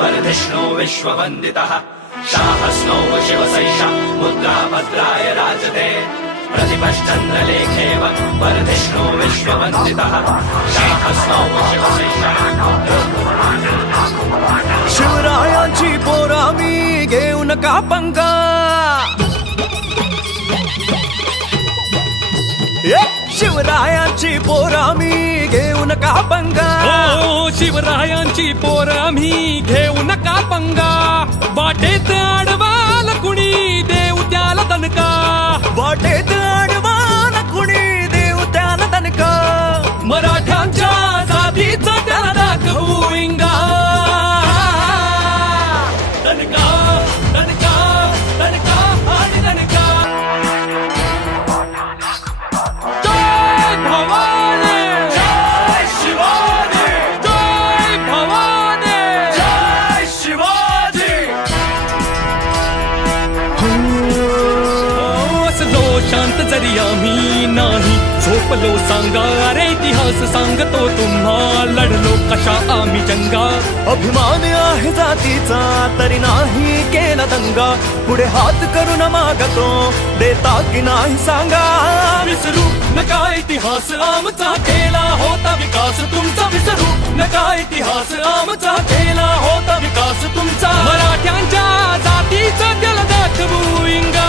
वर्धिष्णो विश्ववन्दितः शाहस्नो शिवसैषा मुद्रा भद्राय राजते प्रतिपश्चन्द्रलेखेव वर्धिष्णो विश्ववन्दितः शाहस्नो शिवसैषा शिवरायांची पोरा मी घेऊ नका पंगा शिवरायांची पोरा मी घेऊ नका पंगा शिवरायांची पोरं आम्ही घेऊ नका पंगा वाटेत आडवाल कुणी देऊ त्याला दणका वाटेत अडवान कुणी देऊ त्याला दणका मराठ्यांच्या जातीचा त्याला दाखवू इंगा दणका दणका दणका आणि दणका जय भवानी जय शिवाजी जय भवानी जय शिवाजी असलो शांत जरी आम्ही नाही झोपलो सांगा अरे इतिहास सांगतो तुम्हा लढलो कशा आम्ही जंगा अभिमान आहे जातीचा तरी नाही केला दंगा पुढे हात करून मागतो देता की नाही सांगा विसरू नका इतिहास आमचा केला होता विकास तुमचा विसरू नका इतिहास आमचा केला होता विकास तुमचा मराठ्यांच्या जातीचा त्याला दाखवू इंगा